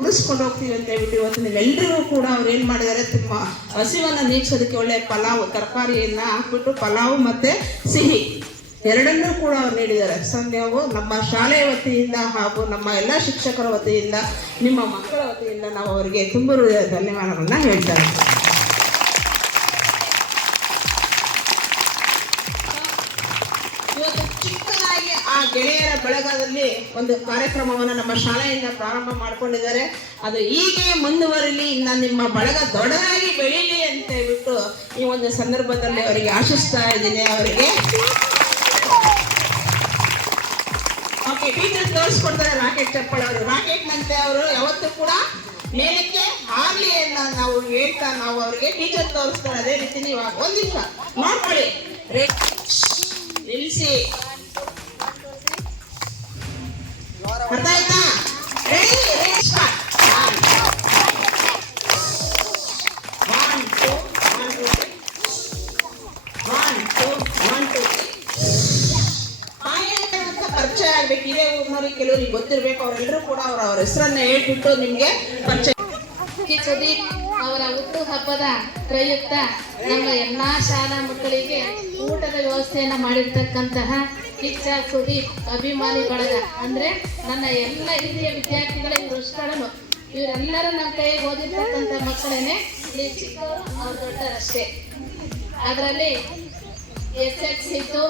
ಉಳಿಸ್ಕೊಂಡು ಹೋಗ್ತೀವಿ ಅಂತ ಹೇಳ್ಬಿಟ್ಟು ಇವತ್ತು ನೀವೆಲ್ಲರಿಗೂ ಕೂಡ ಅವ್ರು ಏನು ಮಾಡಿದ್ದಾರೆ, ತುಂಬ ಹಸಿವನ್ನು ನೀಗಿಸೋದಕ್ಕೆ ಒಳ್ಳೆ ಪಲಾವ್ ತರಕಾರಿಯನ್ನು ಹಾಕ್ಬಿಟ್ಟು ಪಲಾವ್ ಮತ್ತು ಸಿಹಿ ಎರಡನ್ನೂ ಕೂಡ ಅವ್ರು ನೀಡಿದ್ದಾರೆ. ಸರ್ ನಾವು ನಮ್ಮ ಶಾಲೆಯ ವತಿಯಿಂದ ಹಾಗೂ ನಮ್ಮ ಎಲ್ಲ ಶಿಕ್ಷಕರ ವತಿಯಿಂದ ನಿಮ್ಮ ಮಕ್ಕಳ ವತಿಯಿಂದ ನಾವು ಅವರಿಗೆ ತುಂಬ ಧನ್ಯವಾದಗಳನ್ನ ಹೇಳ್ತಾರೆ. ಇವತ್ತು ಚಿಕ್ಕದಾಗಿ ಆ ಗೆಳೆಯರ ಬಳಗದಲ್ಲಿ ಒಂದು ಕಾರ್ಯಕ್ರಮವನ್ನು ನಮ್ಮ ಶಾಲೆಯಿಂದ ಪ್ರಾರಂಭ ಮಾಡ್ಕೊಂಡಿದ್ದಾರೆ. ಅದು ಹೀಗೆ ಮುಂದುವರಿಲಿ, ಇನ್ನು ನಿಮ್ಮ ಬಳಗ ದೊಡ್ಡದಾಗಿ ಬೆಳೀಲಿ ಅಂತ ಹೇಳ್ಬಿಟ್ಟು ಈ ಒಂದು ಸಂದರ್ಭದಲ್ಲಿ ಅವರಿಗೆ ಆಶಿಸ್ತಾ ಇದ್ದೀನಿ. ಅವರಿಗೆ ಓಕೆ, ಟೀಚರ್ ತೋರಿಸ್ಕೊಡ್ತಾರೆ ರಾಕೆಟ್ ಚಪ್ಪಳ ಅವರು. ರಾಕೆಟ್ ನಂತೆ ಅವರು ಯಾವತ್ತೂ ಕೂಡ ಮೇಲಕ್ಕೆ ಆಗ್ಲಿ ಅಂತ ನಾವು ಹೇಳ್ತಾ ನಾವು ಅವರಿಗೆ ಟೀಚರ್ ತೋರಿಸ್ತಾರೆ. ಅದೇ ರೀತಿ ನೀವು ಒಂದು ನಿಮಿಷ ನೋಡ್ಕೊಳ್ಳಿ, ನಿಲ್ಲಿಸಿ, ಅರ್ಥ ಆಯ್ತಾ? Ready, start. ಪರಿಚಯ ಆಗ್ಬೇಕು. ಇದೇ ಊರಿನವ್ರಿಗೆ ಕೆಲವರಿಗೆ ಗೊತ್ತಿರ್ಬೇಕು. ಅವರೆಲ್ಲರೂ ಕೂಡ ಅವರ ಹೆಸರನ್ನ ಹೇಳ್ಬಿಟ್ಟು ನಿಮ್ಗೆ ಪರಿಚಯ. ಸುದೀಪ್ ಅವರ ಹುಟ್ಟುಹಬ್ಬದ ಪ್ರಯುಕ್ತ ನಮ್ಮ ಎಲ್ಲಾ ಶಾಲಾ ಮಕ್ಕಳಿಗೆ ಊಟದ ವ್ಯವಸ್ಥೆಯನ್ನ ಮಾಡಿರ್ತಕ್ಕಂತಹ ಕಿಚ್ಚ ಸುದೀಪ್ ಅಭಿಮಾನಿ ಬಳಗ ಅಂದ್ರೆ ನನ್ನ ಎಲ್ಲ ಹಿರಿಯ ವಿದ್ಯಾರ್ಥಿಗಳ ಇವರಷ್ಟನ್ನು ಇವರೆಲ್ಲರೂ ನಮ್ಮ ಕೈಗೆ ಓದಿರ್ತಕ್ಕಂಥ ಮಕ್ಕಳೇನೆ. ಈ ಚಿಕ್ಕವರು ಅವ್ರು ದೊಡ್ಡರಷ್ಟೇ. ಅದರಲ್ಲಿ SS ಇತ್ತು,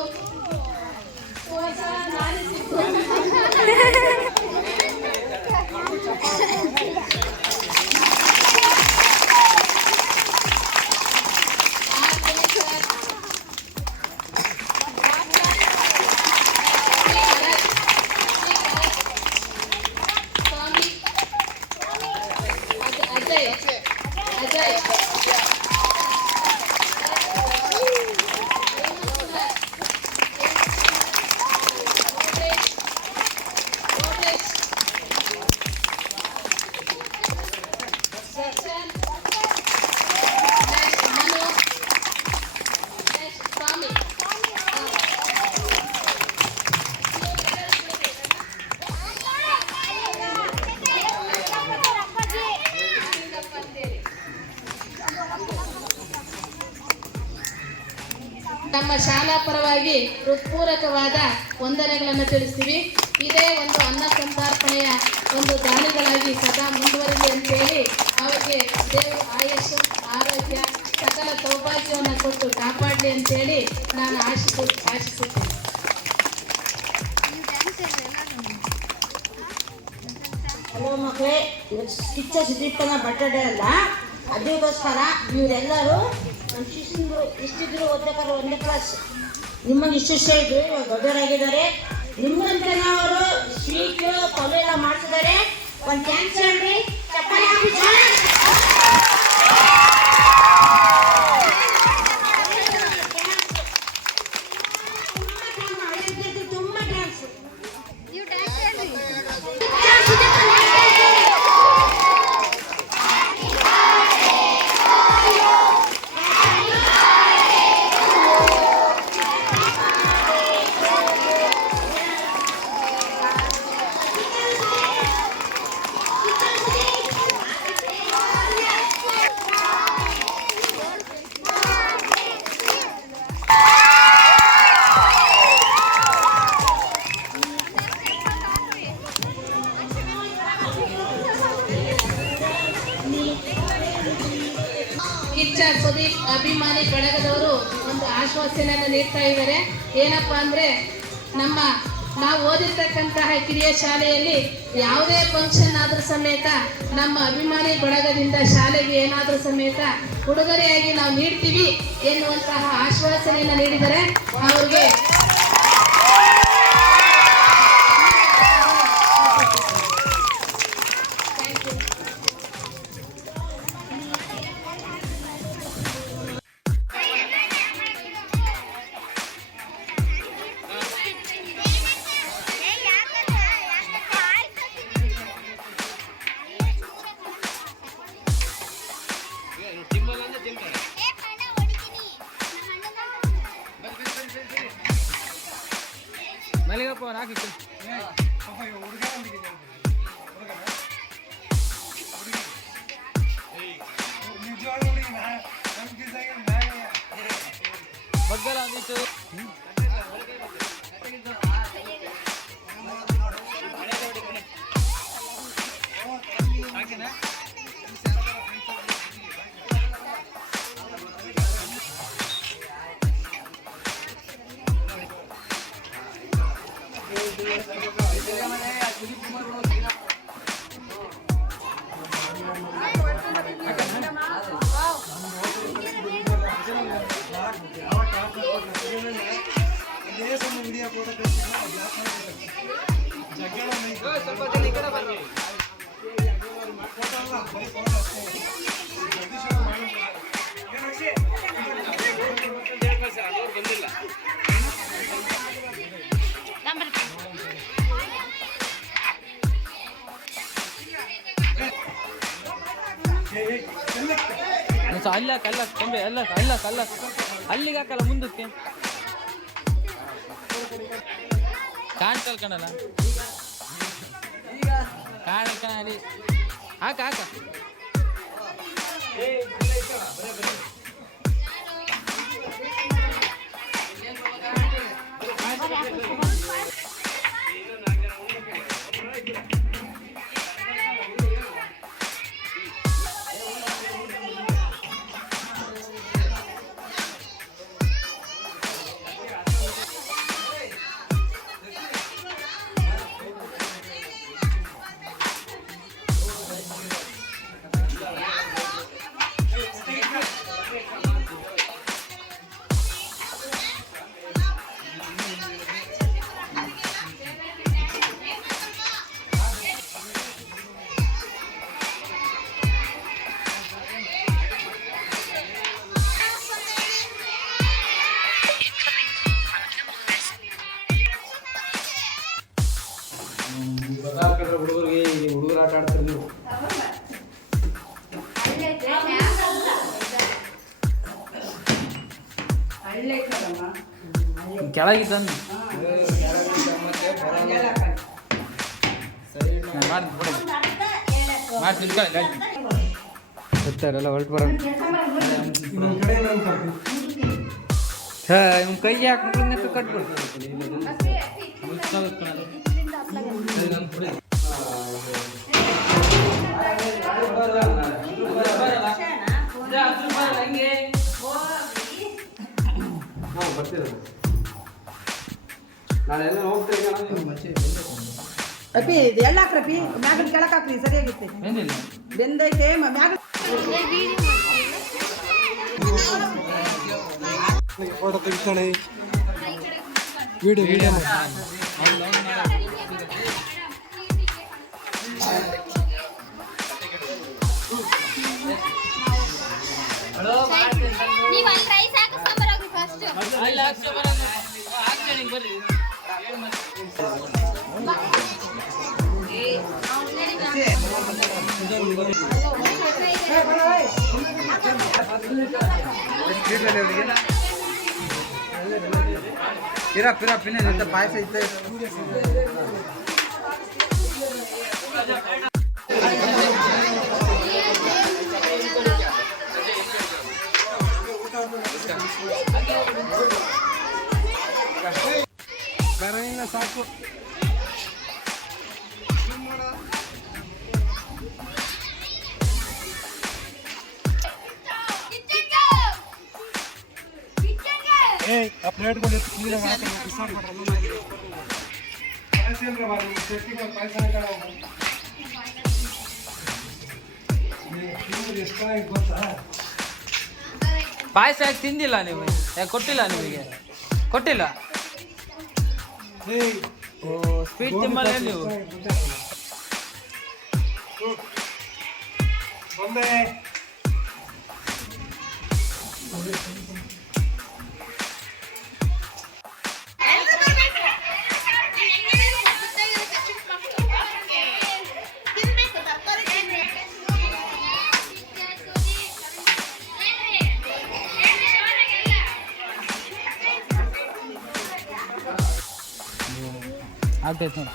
ಅಜಯ್ ನಮ್ಮ ಶಾಲಾ ಪರವಾಗಿ ಹೃತ್ಪೂರ್ವಕವಾದ ವಂದನೆಗಳನ್ನು ತಿಳಿಸ್ತೀವಿ. ಇದೇ ಒಂದು ಅನ್ನ ಸಂತರ್ಪಣೆಯ ಒಂದು ದಾನಿಗಳಾಗಿ ಸದಾ ಮುಂದುವರಿಲಿ ಅಂತೇಳಿ ಅವರಿಗೆ ದೇವರು ಆಯಸ್ಸು ಆರೋಗ್ಯ ಸಕಲ ಸೌಭಾಗ್ಯವನ್ನು ಕೊಟ್ಟು ಕಾಪಾಡಲಿ ಅಂತೇಳಿ ನಾನು ಆಶಿಸುತ್ತೇನೆ. ಹಲೋ ಮಕ್ಕಳೇ, ಕಿಚ್ಚ ಸುದೀಪನ ಬರ್ತಡೇ ಅಲ್ಲ, ಅದಕ್ಕೋಸ್ಕರ ಇವರೆಲ್ಲರೂ ನಮ್ಮ ಶಿಷ್ಯರು ಇಷ್ಟಿದ್ರು ಓದ್ಬೇಕಾದ್ರೆ 1ನೇ ಕ್ಲಾಸ್. ನಿಮ್ಮನ್ನು ಇಷ್ಟಿಷ್ಟೇ ಇದ್ರು, ಇವಾಗ ದೊಡ್ಡವರಾಗಿದ್ದಾರೆ. ನಿಮ್ಮಂತನೇ ಅವರು ಸ್ವೀಟು ಪಲ್ಯ ಎಲ್ಲ ಮಾಡ್ತಿದ್ದಾರೆ. ಒಂದು ಥ್ಯಾಂಕ್ಸ್ ಹೇಳ್ರಿ, ಚಪ್ಪಾಳೆ ಹಾಕಿ. ತುಂಬ ಥ್ಯಾಂಕ್ಸ್. ಕಿಚ್ಚ ಸುದೀಪ್ ಅಭಿಮಾನಿ ಬಳಗದವರು ಒಂದು ಆಶ್ವಾಸನೆಯನ್ನು ನೀಡ್ತಾ ಇದ್ದಾರೆ. ಏನಪ್ಪಾ ಅಂದ್ರೆ, ನಾವು ಓದಿರ್ತಕ್ಕಂತಹ ಕಿರಿಯ ಶಾಲೆಯಲ್ಲಿ ಯಾವುದೇ ಫಂಕ್ಷನ್ ಆದ್ರೂ ಸಮೇತ ನಮ್ಮ ಅಭಿಮಾನಿ ಬಳಗದಿಂದ ಶಾಲೆಗೆ ಏನಾದ್ರೂ ಸಮೇತ ಉಡುಗೊರೆಯಾಗಿ ನಾವು ನೀಡ್ತೀವಿ ಎನ್ನುವಂತಹ ಆಶ್ವಾಸನೆಯನ್ನು ನೀಡಿದರೆ ಅವ್ರಿಗೆ ಮಲ್ಲಿಗಪ್ಪ ಹಾಕಿ ಬಗ್ಗಲ ಅಂದಿತ್ತು ಅಲ್ಲ ಕಲ್ಲ ಕೊಂಬೆ ಅಲ್ಲ ಅಲ್ಲ ಕಲ್ಲ ಅಲ್ಲಿಗೆ ಹಾಕಲ್ಲ ಮುಂದಕ್ಕೆ ಕಾಣ್ತಲ್ ಕಣಲ್ಲ ಕಾಣಲ್ ಕಣ ಅಲ್ಲಿ ಹಾಕ ಹಾಕ ಹುಡುಗರಿಗೆ ಹುಡುಗರು ಆಟ ಆಡ್ತಾರೆ ನೀವು ಕೆಳಗೆ ತಂದು ಮಾಡಿ ತಿಳ್ಕೊಳ್ಳಿ ಗೊತ್ತಾರಲ್ಲ ಹೊರಟು ಬರೋಣ ಇವ್ನ ಕೈ ಯಾಕೆ ಕಟ್ಬಿಡು ನಾಳೆಲ್ಲ ಹೋಗ್ತೇವೆ ಅಪ್ಪಿ ಇದು ಎಲ್ಲ ಹಾಕ್ರಪ್ಪಿ ಮ್ಯಾಗಲ್ ಕೆಳಕ್ಕೆ ಹಾಕ್ರಿ ಸರಿಯಾಗಿತ್ತು ಏನಿಲ್ಲ ಬೆಂದೈತೆ ಮ್ಯಾಗ ಫೋಟೋ ತೆಗಿತಾಳೆ ವಿಡಿಯೋ ನೀವು ಅಲ್ಲಿ ರೈಸ್ ಹಾಕಿಸ್ಕೊಂಬರೋಗ್ರಿ ಫಸ್ಟ್ ಅಲ್ಲಿ ಹಾಕ್ತೀನಿ ಬರ್ರಿ ಪಿರ ಪಿನ್ನ ಪಾಯಸ ಇತ್ತೆ ಸಾಕು ಪ್ಲೇಟ್ ಪಾಯಸ ಯಾಕೆ ತಿಂದಿಲ್ಲ ನೀವು ಯಾಕೆ ಕೊಟ್ಟಿಲ್ಲ ನಿಮಗೆ ಕೊಟ್ಟಿಲ್ಲ ಓ ಸ್ವೀಟ್ ತಿಂಬಲ್ಲ ನೀವು ಆಗ್ತೈತೆ ನೋಡಿ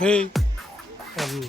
ಹೇ ಹ್ಞೂ